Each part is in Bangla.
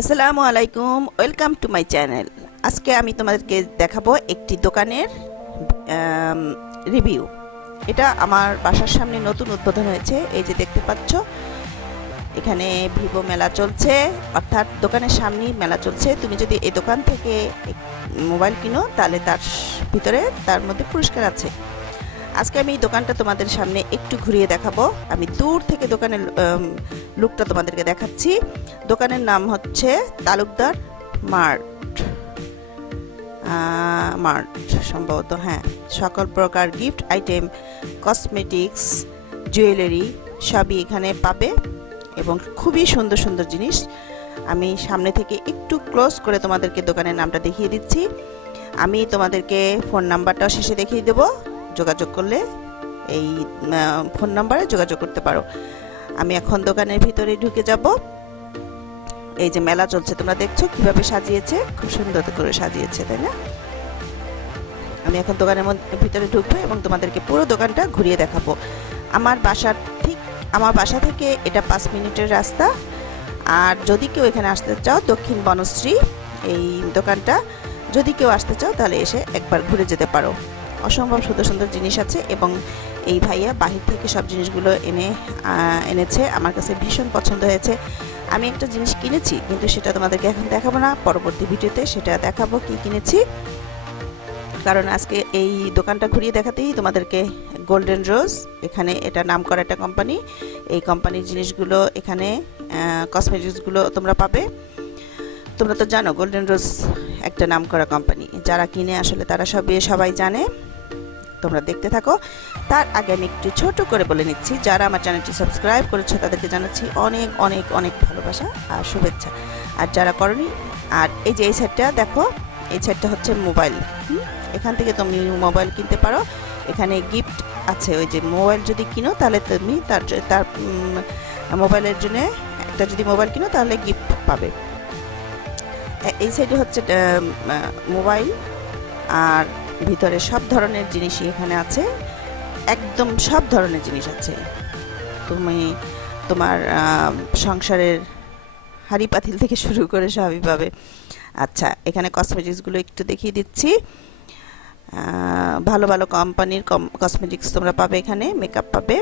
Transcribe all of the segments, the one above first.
আসসালামু আলাইকুম, ওয়েলকাম টু মাই চ্যানেল। আজকে আমি তোমাদেরকে দেখাবো একটি দোকানের রিভিউ। এটা আমার বাসার সামনে নতুন উদ্বোধন হয়েছে। এই যে দেখতে পাচ্ছ, এখানে ভিভো মেলা চলছে, অর্থাৎ দোকানের সামনেই মেলা চলছে। তুমি যদি এই দোকান থেকে মোবাইল কিনো তাহলে তার মধ্যে পুরস্কার আছে। আজকে আমি এই দোকানটা তোমাদের সামনে একটু ঘুরিয়ে দেখাবো। আমি দূর থেকে দোকানের লুকটা তোমাদেরকে দেখাচ্ছি। দোকানের নাম হচ্ছে তালুকদার মার্ট সম্ভবত, হ্যাঁ। সকল প্রকার গিফট আইটেম, কসমেটিক্স, জুয়েলারি সবই এখানে পাবে এবং খুবই সুন্দর সুন্দর জিনিস। আমি সামনে থেকে একটু ক্লোজ করে তোমাদেরকে দোকানের নামটা দেখিয়ে দিচ্ছি। আমি তোমাদেরকে ফোন নাম্বারটাও শেষে দেখিয়ে দেবো। যোগাযোগ করলে এই ফোন নাম্বারে যোগাযোগ করতে পারো। আমি এখন দোকানের ভিতরে ঢুকে যাব। এই যে মেলা চলছে, তোমরা দেখছো কিভাবে সাজিয়েছে, খুব সুন্দর করে সাজিয়েছে, তাই না? আমি এখন দোকানের ভিতরে ঢুকবো এবং তোমাদেরকে পুরো দোকানটা ঘুরিয়ে দেখাবো। আমার বাসা থেকে এটা 5 মিনিটের রাস্তা। আর যদি কেউ এখানে আসতে চাও, দক্ষিণ বনশ্রী এই দোকানটা, যদি কেউ আসতে চাও তাহলে এসে একবার ঘুরে যেতে পারো। অসম্ভব সুন্দর সুন্দর জিনিস আছে এবং এই ভাইয়া বাহির থেকে সব জিনিসগুলো এনেছে। আমার কাছে ভীষণ পছন্দ হয়েছে। আমি একটা জিনিস কিনেছি, কিন্তু সেটা তোমাদেরকে এখন দেখাবো না, পরবর্তী ভিডিওতে সেটা দেখাবো কি কিনেছি। কারণ আজকে এই দোকানটা ঘুরিয়ে দেখাতেই তোমাদেরকে গোল্ডেন রোজ, এখানে এটা নামকরা একটা কোম্পানি। এই কোম্পানির জিনিসগুলো এখানে, কসমেটিক্সগুলো তোমরা পাবে। তোমরা তো জানো গোল্ডেন রোজ একটা নামকরা কোম্পানি, যারা কিনে আসলে তারা সবাই জানে। তোমরা দেখতে থাকো। তার আগে আমি একটু ছোট করে বলে নিচ্ছি, যারা আমার চ্যানেলটি সাবস্ক্রাইব করেছো তাদেরকে জানাচ্ছি অনেক অনেক অনেক ভালোবাসা আর শুভেচ্ছা। আর যারা করনি, আর এই যে এই সেটটা দেখো, এই সেটটা হচ্ছে মোবাইল। এখান থেকে তুমি মোবাইল কিনতে পারো। এখানে গিফট আছে। ওই যে মোবাইল যদি কিনো তাহলে তুমি তার মোবাইলের জন্য একটা, যদি মোবাইল কিনো তাহলে গিফট পাবে। এই সাইডে হচ্ছে মোবাইল, আর ভিতরে সব ধরনের জিনিসই এখানে আছে। একদম সব ধরনের জিনিস আছে। তুমি তোমার সংসারের হাঁড়ি পাতিল থেকে শুরু করে সবই পাবে। আচ্ছা, এখানে কসমেটিক্সগুলো একটু দেখিয়ে দিচ্ছি। ভালো ভালো কোম্পানির কসমেটিক্স তোমরা পাবে এখানে, মেকআপ পাবে।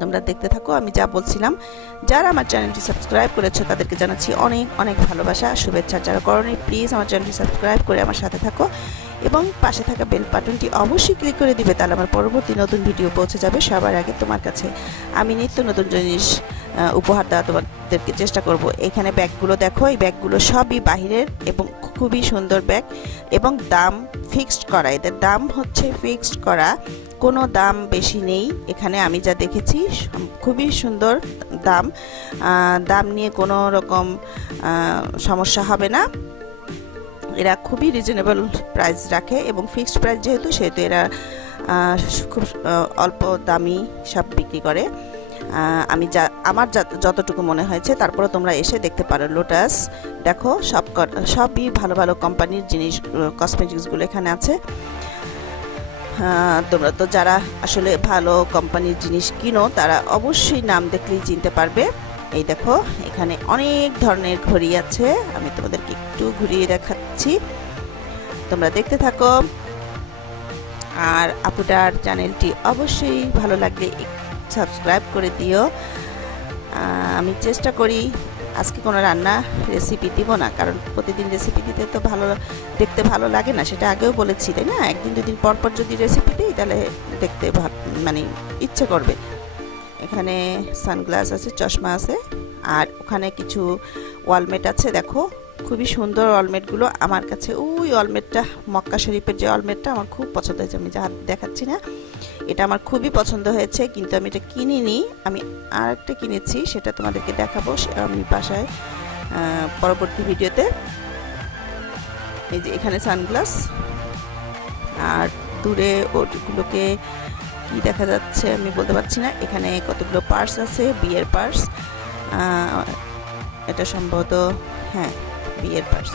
তোমরা দেখতে থাকো। আমি যা বলছিলাম, যারা আমার চ্যানেলটি সাবস্ক্রাইব করেছো তাদেরকে জানাচ্ছি অনেক অনেক ভালোবাসা শুভেচ্ছা। যারা করোনি, প্লিজ আমার চ্যানেলটি সাবস্ক্রাইব করে আমার সাথে থাকো এবং পাশে থাকা বেল বাটনটি অবশ্যই ক্লিক করে দিবে, তাহলে আমার পরবর্তী নতুন ভিডিও পৌঁছে যাবে সবার আগে তোমার কাছে। আমি নিত্য নতুন জিনিস উপহার দেওয়া তোমাদেরকে চেষ্টা করব। এখানে ব্যাগগুলো দেখো, এই ব্যাগগুলো সবই বাহিরের এবং খুবই সুন্দর ব্যাগ এবং দাম ফিক্সড করা। এদের দাম হচ্ছে ফিক্সড করা, কোনো দাম বেশি নেই এখানে। আমি যা দেখেছি খুবই সুন্দর দাম নিয়ে কোনো রকম সমস্যা হবে না। এরা খুবই রিজনেবল প্রাইস রাখে এবং ফিক্সড প্রাইস যেহেতু, সেহেতু এরা খুব অল্প দামি সব বিক্রি করে। আমার যতটুকু মনে হয়েছে, তারপরে তোমরা এসে দেখতে পারো। লোটাস দেখো, সবই ভালো ভালো কোম্পানির জিনিস, কসমেটিক্সগুলো এখানে আছে। তোমরা তো যারা আসলে ভালো কোম্পানির জিনিস কিনো তারা অবশ্যই নাম দেখলেই চিনতে পারবে। এই দেখো, এখানে অনেক ধরনের ঘড়ি আছে। আমি তোমাদেরকে একটু ঘুরিয়ে দেখাচ্ছি, তোমরা দেখতে থাকো। আর আপুটার চ্যানেলটি অবশ্যই ভালো লাগলে সাবস্ক্রাইব করে দিও। আমি চেষ্টা করি আজকে কোনো রান্না রেসিপি দিব না, কারণ প্রতিদিন রেসিপি দিতে তো দেখতে ভালো লাগে না, সেটা আগেও বলেছি, তাই না? একদিন দুদিন পর পর যদি রেসিপি দিই তাহলে দেখতে মানে ইচ্ছে করবে। এখানে সানগ্লাস আছে, চশমা আছে, আর ওখানে কিছু ওয়ালমেট আছে। দেখো খুবই সুন্দর ওয়ালমেটগুলো। আমার কাছে ওই ওয়ালমেটটা, মক্কা শরীফের যে ওয়ালমেটটা, আমার খুব পছন্দ হয়েছে। আমি যা দেখাচ্ছি না, এটা আমার খুবই পছন্দ হয়েছে, কিন্তু আমি এটা কিনিনি। আমি আরেকটা কিনেছি, সেটা তোমাদেরকে দেখাবো আমি বাসায় পরবর্তী ভিডিওতে। এই যে এখানে সানগ্লাস, আর দূরে ওগুলোকে কি দেখা যাচ্ছে আমি বলতে পারছি না। এখানে কতগুলো পার্স আছে, বিয়ের পার্স। এটা সম্ভবত, হ্যাঁ, বিয়ের পার্স।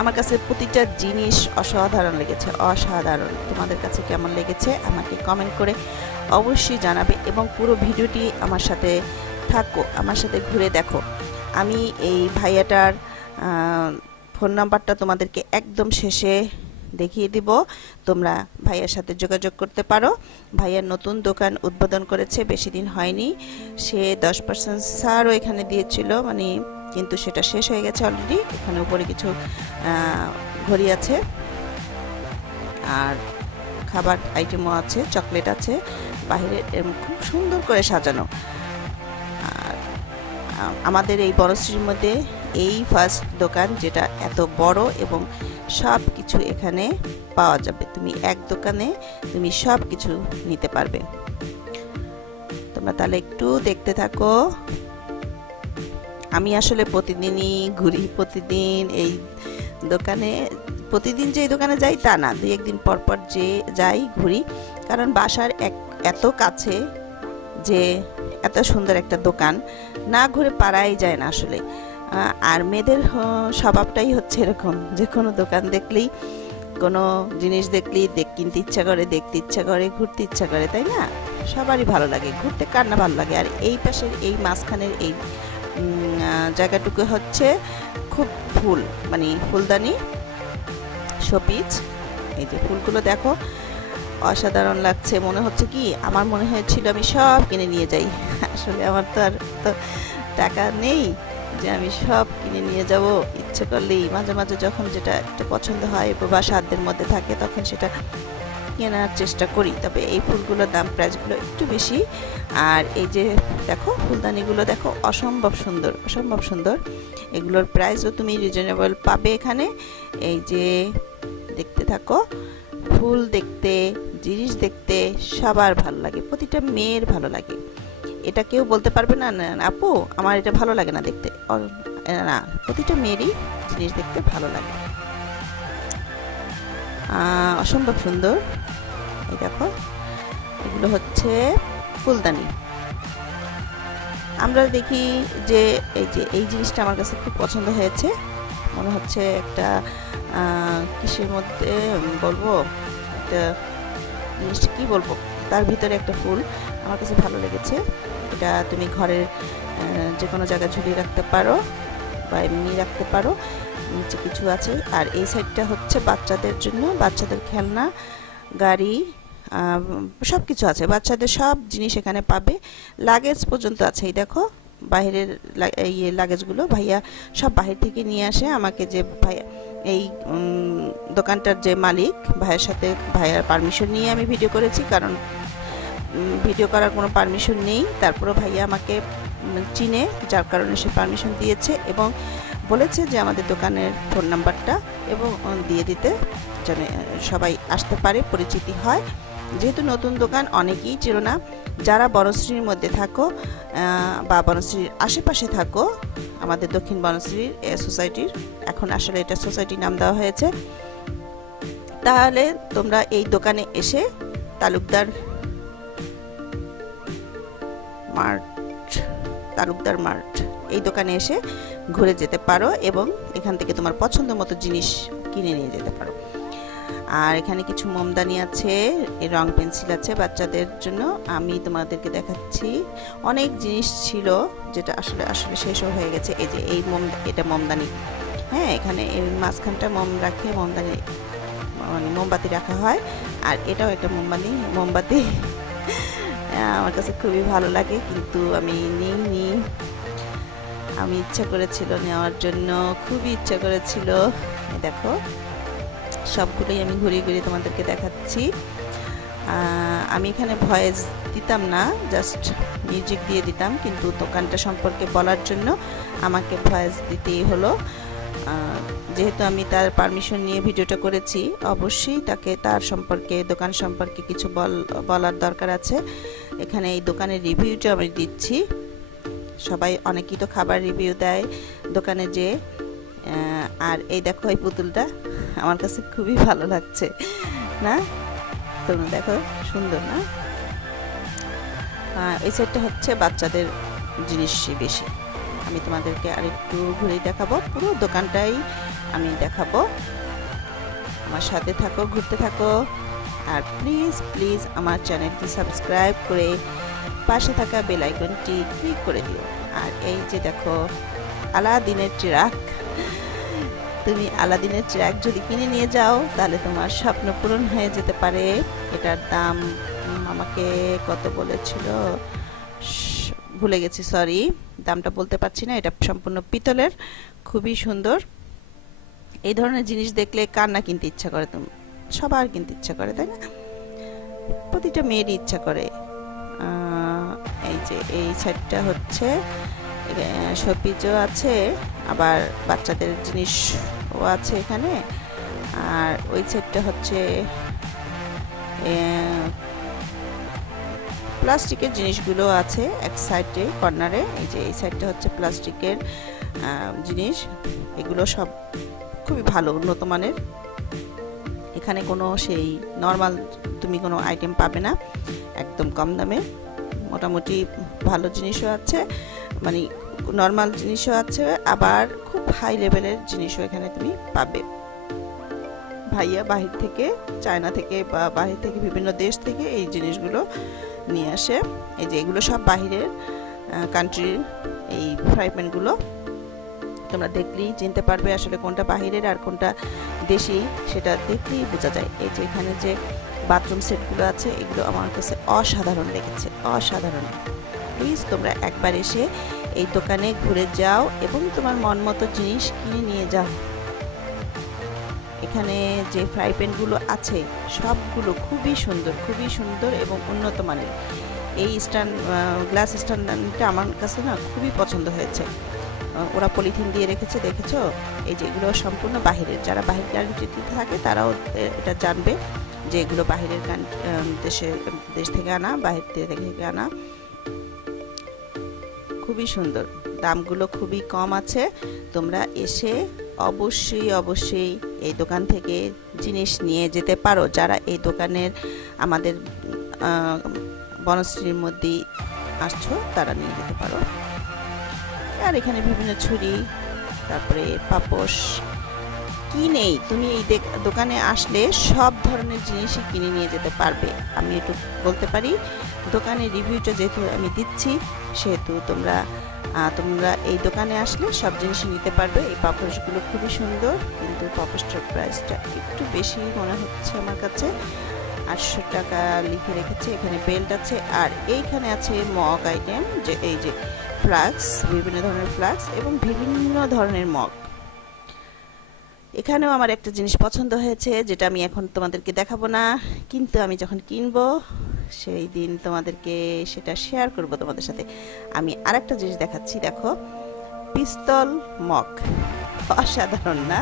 আমার কাছে প্রতিটা জিনিস অসাধারণ লেগেছে, অসাধারণ। তোমাদের কাছে কেমন লেগেছে আমাকে কমেন্ট করে অবশ্যই জানাবে এবং পুরো ভিডিওটি আমার সাথে থাকো, আমার সাথে ঘুরে দেখো। আমি এই ভাইয়াটার ফোন নাম্বারটা তোমাদেরকে একদম শেষে দেখিয়ে দিব, তোমরা ভাইয়ার সাথে যোগাযোগ করতে পারো। ভাইয়ার নতুন দোকান উদ্বোধন করেছে, বেশি দিন হয়নি। সে 10% ছাড়ও এখানে দিয়েছিল, মানে কিন্তু সেটা শেষ হয়ে গেছে অলরেডি। এখানে উপরে কিছু ঘড়ি আছে আর খাবার আইটেমও আছে, চকলেট আছে, বাইরে খুব সুন্দর করে সাজানো। আর আমাদের এই বনশ্রীর মধ্যে এই ফার্স্ট দোকান যেটা এত বড় এবং সব কিছু এখানে পাওয়া যাবে। তুমি এক দোকানে তুমি সব কিছু নিতে পারবে। তোমরা তাহলে একটু দেখতে থাকো। আমি আসলে প্রতিদিনই ঘুরি, প্রতিদিন এই দোকানে, প্রতিদিন যে এই দোকানে যাই তা না, দুই একদিন পর পর যে যাই ঘুরি, কারণ বাসার এত কাছে যে এত সুন্দর একটা দোকান না ঘুরে পারাই যায় না আসলে। আর মেয়েদের স্বভাবটাই হচ্ছে এরকম, যে কোনো দোকান দেখলেই, কোনো জিনিস দেখলেই কিনতে ইচ্ছা করে, দেখতে ইচ্ছা করে, ঘুরতে ইচ্ছা করে, তাই না? সবারই ভালো লাগে ঘুরতে, কার না ভালো লাগে। আর এই পাশের এই মাঝখানের এই জায়গাটুকু হচ্ছে খুব ফুল, মানে ফুলদানি, শোপিস। এই যে ফুলগুলো দেখো, অসাধারণ লাগছে। মনে হচ্ছে কি, আমার মনে হয়েছিল আমি সব কিনে নিয়ে যাই। আসলে আমার তো আর তো টাকা নেই যে আমি সব কিনে নিয়ে যাব। ইচ্ছে করলেই মাঝে মাঝে যখন যেটা একটু পছন্দ হয় বা সাধ্যের মধ্যে থাকে তখন সেটা কেনার চেষ্টা করি। তবে এই ফুলগুলোর দাম, প্রাইসগুলো একটু বেশি। আর এই যে দেখো ফুলদানিগুলো দেখো, অসম্ভব সুন্দর, অসম্ভব সুন্দর। এগুলোর প্রাইসও তুমি রিজনেবল পাবে এখানে। এই যে দেখতে থাকো, ফুল দেখতে, জিনিস দেখতে সবার ভালো লাগে, প্রতিটা মেয়ের ভালো লাগে। এটা কেউ বলতে পারবে না আপু আমার এটা ভালো লাগে না দেখতে, না, প্রতিটা মেয়েরই জিনিস দেখতে ভালো লাগে। অসম্ভব সুন্দর। এই দেখো, এগুলো হচ্ছে ফুলদানি। আমরা দেখি যে এই জিনিসটা আমার কাছে খুব পছন্দ হয়েছে। মনে হচ্ছে একটা কিসের মধ্যে বলবো, একটা জিনিসটা কি বলবো, তার ভিতরে একটা ফুল আমার কাছে ভালো লেগেছে। এটা তুমি ঘরের যে কোনো জায়গায় ঝুলিয়ে রাখতে পারো বা এমনি রাখতে পারো। নিচে কিছু আছে। আর এই সাইডটা হচ্ছে বাচ্চাদের জন্য, বাচ্চাদের খেলনা, গাড়ি, সব কিছু আছে, বাচ্চাদের সব জিনিস এখানে পাবে। লাগেজ পর্যন্ত আছে। এই দেখো বাইরের এই লাগেজগুলো ভাইয়া সব বাহির থেকে নিয়ে আসে আমাকে। যে ভাইয়া এই দোকানটার যে মালিক, ভাইয়ের সাথে ভাইয়ার পারমিশন নিয়ে আমি ভিডিও করেছি, কারণ ভিডিও করার কোনো পারমিশন নেই। তারপরে ভাইয়া আমাকে চিনে, যার কারণে সে পারমিশন দিয়েছে এবং বলেছে যে আমাদের দোকানের ফোন নাম্বারটা এবং দিয়ে দিতে, যেন সবাই আসতে পারে, পরিচিতি হয়। যেহেতু নতুন দোকান, অনেকেই চেনো না। যারা বনশ্রীর মধ্যে থাকো বা বনশ্রীর আশেপাশে থাকো, আমাদের দক্ষিণ বনশ্রীর সোসাইটির, এখন আসলে এটা সোসাইটি নাম দেওয়া হয়েছে, তাহলে তোমরা এই দোকানে এসে তালুকদার মার্ট এই দোকানে এসে ঘুরে যেতে পারো এবং এখান থেকে তোমার পছন্দ মতো জিনিস কিনে নিয়ে যেতে পারো। আর এখানে কিছু মোমদানি আছে, রং পেন্সিল আছে বাচ্চাদের জন্য। আমি তোমাদেরকে দেখাচ্ছি, অনেক জিনিস ছিল যেটা আসলে শেষও হয়ে গেছে। এই যে এটা মোমদানি, হ্যাঁ, এখানে এই মাঝখানটা মোম রাখে, মোমদানি মানে মোমবাতি রাখা হয়। আর এটাও একটা মোমবাতি আমার কাছে খুবই ভালো লাগে, কিন্তু আমি নিইনি। আমি ইচ্ছা করেছিল নেওয়ার জন্য, খুবই ইচ্ছা করেছিল। দেখো সবগুলোই আমি ঘুরিয়ে ঘুরিয়ে তোমাদেরকে দেখাচ্ছি। আমি এখানে ভয়েস দিতাম না, জাস্ট মিউজিক দিয়ে দিতাম, কিন্তু দোকানটা সম্পর্কে বলার জন্য আমাকে ভয়েস দিতেই হলো। যেহেতু আমি তার পারমিশন নিয়ে ভিডিওটা করেছি, অবশ্যই তাকে তার সম্পর্কে, দোকান সম্পর্কে কিছু বলার দরকার আছে। এখানে এই দোকানের রিভিউটা আমি দিচ্ছি। সবাই অনেকেই তো খাবার রিভিউ দেয় দোকানে যে। আর এই দেখো এই পুতুলটা আমার কাছে খুবই ভালো লাগছে না? তোমরা দেখো, সুন্দর না? এই সাইডটা হচ্ছে বাচ্চাদের জিনিস বেশি। আমি তোমাদেরকে আরেকটু ঘুরে দেখাবো, পুরো দোকানটাই আমি দেখাবো। আমার সাথে থাকো, ঘুরতে থাকো। আর প্লিজ আমার চ্যানেলটি সাবস্ক্রাইব করে পাশে থাকা বেল আইকনটি ক্লিক করে দিও। আর এই যে দেখো আলাদিনের ট্রাক, তুমি আলাদিনের ট্রাক যদি কিনে নিয়ে যাও তাহলে তোমার স্বপ্ন পূরণ হয়ে যেতে পারে। এটার দাম আমাকে কত বলেছিল ভুলে গেছি, সরি, দামটা বলতে পারছি না। এটা সম্পূর্ণ পিতলের, খুবই সুন্দর। এই ধরনের জিনিস দেখলে কার না কিনতে ইচ্ছা করে, তুমি সবার কিনতে ইচ্ছা করে, তাই না? প্রতিটা মেয়েরই ইচ্ছা করে। এই যে এই সাইডটা হচ্ছে শোপিসও আছে, আবার বাচ্চাদের জিনিসও আছে এখানে। আর ওই সাইডটা হচ্ছে প্লাস্টিকের জিনিসগুলো আছে এক সাইডে কর্নারে। এই যে এই সাইডটা হচ্ছে প্লাস্টিকের জিনিস, এগুলো সব খুবই ভালো, উন্নত মানের। এখানে কোনো সেই নর্মাল তুমি কোনো আইটেম পাবে না, একদম কম দামে। মোটামুটি ভালো জিনিসও আছে, মানে নর্মাল জিনিসও আছে, আবার খুব হাই লেভেলের জিনিসও এখানে তুমি পাবে। ভাইয়া বাহির থেকে, চায়না থেকে বা বাহির থেকে বিভিন্ন দেশ থেকে এই জিনিসগুলো নিয়ে আসে। এই যে এগুলো সব বাহিরের কান্ট্রির এই ফ্রাই প্যানগুলো, তোমরা দেখলেই চিনতে পারবে আসলে কোনটা বাহিরের আর কোনটা দেশি, সেটা দেখলেই বোঝা যায়। এই যে এখানে যে বাথরুম সেটগুলো আছে, এগুলো আমার কাছে অসাধারণ লেগেছে, অসাধারণ। প্লিজ তোমরা একবার এসে এই দোকানে ঘুরে যাও এবং তোমার মন মতো জিনিস কিনে নিয়ে যাও। এখানে যে ফ্রাই প্যানগুলো আছে সবগুলো খুবই সুন্দর এবং উন্নত মানের। এই গ্লাস স্ট্যান্ডটা আমার কাছে না খুবই পছন্দ হয়েছে। ওরা পলিথিন দিয়ে রেখেছে, দেখেছো? এই যে এগুলো সম্পূর্ণ বাহিরের, যারা বাহির কান্ট্রিতে থাকে তারাও এটা জানবে যে এগুলো বাহিরের দেশ থেকে আনা, বাহির থেকে আনা। খুবই সুন্দর, দামগুলো খুবই কম আছে। তোমরা এসে অবশ্যই এই দোকান থেকে জিনিস নিয়ে যেতে পারো। যারা এই দোকানের আমাদের বনশ্রীর মধ্যেই আসছো তারা নিয়ে যেতে পারো। আর এখানে বিভিন্ন ছুরি, তারপরে পাপোশ, কি নেই, তুমি এই দোকানে আসলে সব ধরনের জিনিসই কিনে নিয়ে যেতে পারবে। আমি একটু বলতে পারি, দোকানের রিভিউটা যেহেতু আমি দিচ্ছি, সেহেতু তোমরা এই দোকানে আসলে সব জিনিসই নিতে পারবে। এই পাপোশগুলো খুবই সুন্দর, কিন্তু পাপোশটার প্রাইসটা একটু বেশি মনে হচ্ছে আমার কাছে। 800 টাকা লিখে রেখেছে। এখানে বেল্ট আছে, আর এইখানে আছে মগ আইটেম, যে এই যে ফ্লাক্স, বিভিন্ন ধরনের ফ্লাক্স এবং বিভিন্ন ধরনের মগ। এখানেও আমার একটা জিনিস পছন্দ হয়েছে, যেটা আমি এখন তোমাদেরকে দেখাবো না, কিন্তু আমি যখন কিনবো সেই দিন তোমাদেরকে সেটা শেয়ার করব তোমাদের সাথে। আমি আরেকটা জিনিস দেখাচ্ছি, দেখো, পিস্তল মগ, অসাধারণ না?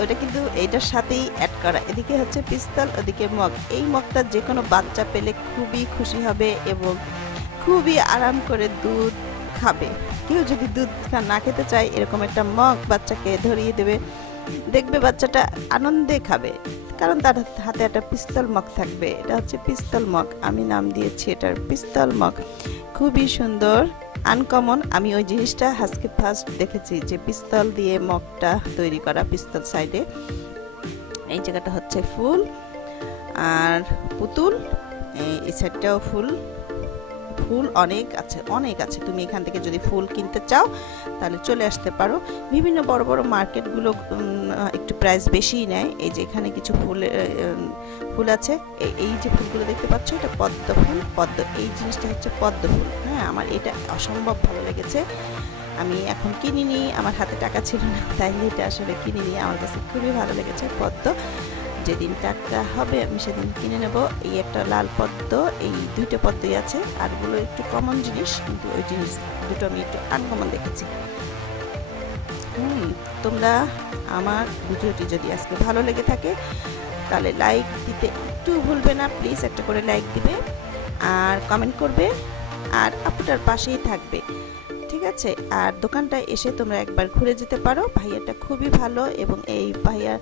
ওইটা কিন্তু এইটার সাথেই অ্যাড করা, এদিকে হচ্ছে পিস্তল, ওদিকে মগ। এই মগটা যে কোনো বাচ্চা পেলে খুবই খুশি হবে এবং খুবই আরাম করে দুধ খাবে। কেউ যদি দুধ না খেতে চায়, এরকম একটা মগ বাচ্চাকে ধরিয়ে দেবে, দেখবে বাচ্চাটা আনন্দে খাবে, কারণ তার হাতে একটা পিস্তল মগ থাকবে। এটা হচ্ছে পিস্তল মগ, আমি নাম দিয়েছি এটার পিস্তল মগ। খুবই সুন্দর, আনকমন। আমি ওই জিনিসটা আজকে ফার্স্ট দেখেছি যে পিস্তল দিয়ে মগটা তৈরি করা, পিস্তল সাইডে। এই জায়গাটা হচ্ছে ফুল আর পুতুল, এই সাইডটাও ফুল অনেক আছে। তুমি এখান থেকে যদি ফুল কিনতে চাও তাহলে চলে আসতে পারো। বিভিন্ন বড় বড় মার্কেটগুলো একটু প্রাইস বেশিই নেয়। এই যে এখানে কিছু ফুল আছে, এই যে ফুলগুলো দেখতে পাচ্ছ, এটা পদ্ম ফুল। এই জিনিসটা হচ্ছে পদ্ম ফুল। হ্যাঁ, আমার এটা অসম্ভব ভালো লেগেছে। আমি এখন কিনিনি, আমার হাতে টাকা ছিল না, তাই এটা আসলে কিনিনি। আমার কাছে খুবই ভালো লেগেছে পদ্ম। যেদিন টাটকা হবে আমি সেদিন কিনে নেব। এই একটা লাল পদ্ম, এই দুইটা পদ্মই আছে, আরগুলো একটু কমন জিনিস, কিন্তু ওই জিনিস দুটো আমি একটু আনকমন দেখেছি। তোমরা আমার ভিডিওটি যদি আজকে ভালো লেগে থাকে তাহলে লাইক দিতে একটু ভুলবে না, প্লিজ একটা করে লাইক দিবে আর কমেন্ট করবে আর আপুটার পাশেই থাকবে, ঠিক আছে? আর দোকানটা এসে তোমরা একবার ঘুরে যেতে পারো। ভাইয়াটা খুবই ভালো এবং এই ভাইয়া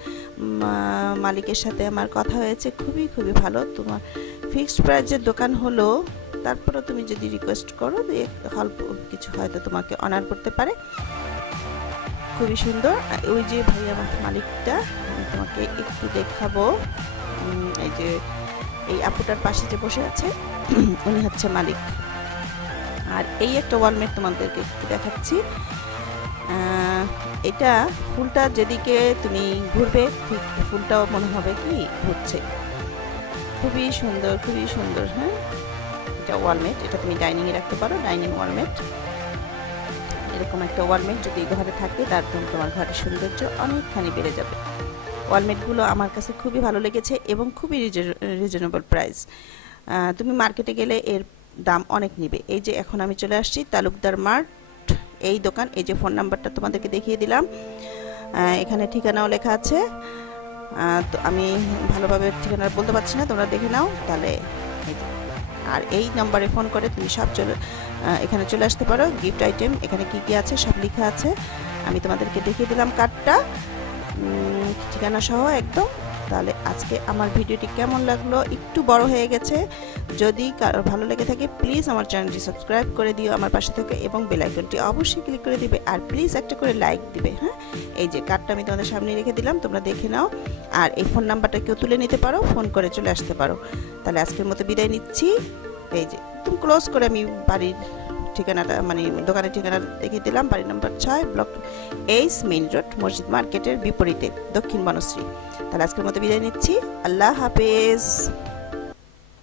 মালিকের সাথে আমার কথা হয়েছে, খুবই ভালো। তোমার ফিক্সড প্রাইসের দোকান হলো, তারপরে তুমি যদি রিকোয়েস্ট করো অল্প কিছু হয়তো তোমাকে অনার করতে পারে। খুবই সুন্দর। ওই যে ভাইয়া মালিকটা আমি তোমাকে একটু দেখাবো, এই যে এই আপুটার পাশে যে বসে আছে উনি হচ্ছে মালিক। আর এই একটা ওয়ালমেট তোমাদেরকে একটু দেখাচ্ছি। এটা ফুলটা যেদিকে তুমি ঘুরবে ঠিক ফুলটাও মনে হবে কি ঘুরছে। খুবই সুন্দর। হ্যাঁ, এটা ওয়ালমেট, এটা তুমি ডাইনিংয়ে রাখতে পারো, ডাইনিং ওয়ালমেট। এরকম একটা ওয়ালমেট যদি ঘরে থাকে তার তোমার ঘরের সৌন্দর্য অনেকখানি বেড়ে যাবে। ওয়ালমেটগুলো আমার কাছে খুবই ভালো লেগেছে এবং খুবই রিজনেবল প্রাইস। তুমি মার্কেটে গেলে এর দাম অনেক নেবে। এই যে এখন আমি চলে আসছি তালুকদার মার্ট, এই দোকান। এই যে ফোন নাম্বারটা তোমাদেরকে দেখিয়ে দিলাম, এখানে ঠিকানাও লেখা আছে। তো আমি ভালোভাবে ঠিকানা বলতে পারছি না, তোমরা দেখে নাও তাহলে। আর এই নম্বরে ফোন করে তুমি সব এখানে চলে আসতে পারো। গিফট আইটেম এখানে কি কি আছে সব লেখা আছে, আমি তোমাদেরকে দেখিয়ে দিলাম কার্ডটা, ঠিকানা সহ একদম। তাহলে আজকে আমার ভিডিওটি কেমন লাগলো, একটু বড় হয়ে গেছে, যদি কারো ভালো লেগে থাকে প্লিজ আমার চ্যানেলটি সাবস্ক্রাইব করে দিও আমার পাশে থেকে, এবং বেল আইকনটি অবশ্যই ক্লিক করে দিবে, আর প্লিজ একটা করে লাইক দিবে। হ্যাঁ, এই যে কার্ডটা আমি তোমাদের সামনে রেখে দিলাম, তোমরা দেখে নাও। আর এই ফোন নাম্বারটা কেউ তুলে নিতে পারো, ফোন করে চলে আসতে পারো। তাহলে আজকের মতো বিদায় নিচ্ছি। এই যে তুমি ক্লোজ করে আমি বাড়ির ঠিকানাটা মানে দোকানের ঠিকানা দেখিয়ে দিলাম, বাড়ি নম্বর 6, ব্লক 8, মেইন রোড, মসজিদ মার্কেটের বিপরীতে, দক্ষিণ বনশ্রী। তাহলে আজকের মতো বিদায় নিচ্ছি, আল্লাহ হাফেজ।